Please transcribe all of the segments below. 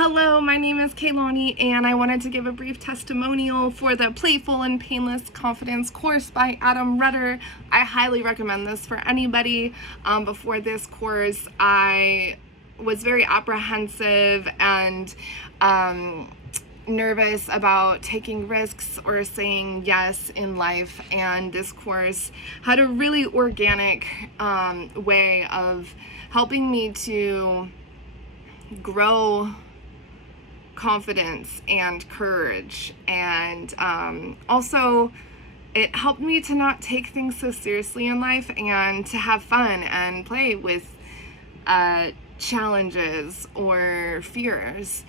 Hello, my name is Keilani, and I wanted to give a brief testimonial for the Playful and Painless Confidence course by Adam Rudder. I highly recommend this for anybody. Before this course, I was very apprehensive and nervous about taking risks or saying yes in life, and this course had a really organic way of helping me to grow confidence and courage, and also it helped me to not take things so seriously in life and to have fun and play with challenges or fears.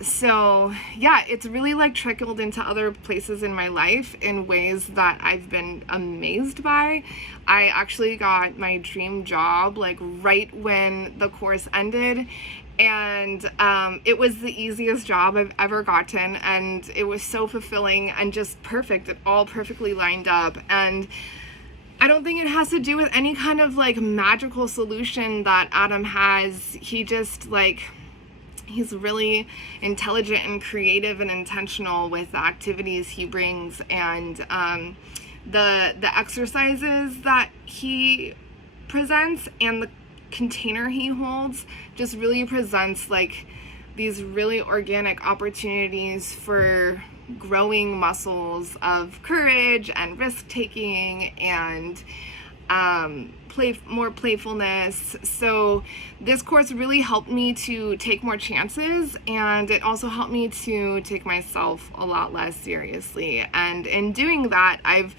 So yeah, it's really like trickled into other places in my life in ways that I've been amazed by. I actually got my dream job like right when the course ended, and it was the easiest job I've ever gotten, and it was so fulfilling and just perfect. It all perfectly lined up, and I don't think it has to do with any kind of like magical solution that Adam has. He just he's really intelligent and creative and intentional with the activities he brings, and the exercises that he presents and the container he holds just really presents like these really organic opportunities for growing muscles of courage and risk-taking and more playfulness. So this course really helped me to take more chances, and it also helped me to take myself a lot less seriously. And in doing that, I've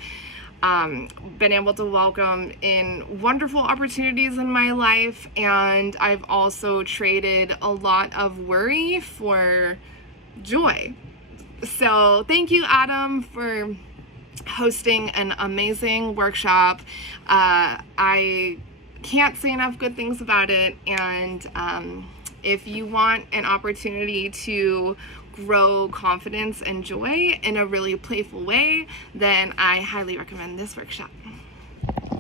been able to welcome in wonderful opportunities in my life, and I've also traded a lot of worry for joy. So thank you, Adam, for hosting an amazing workshop. I can't say enough good things about it, and if you want an opportunity to grow confidence and joy in a really playful way, then I highly recommend this workshop.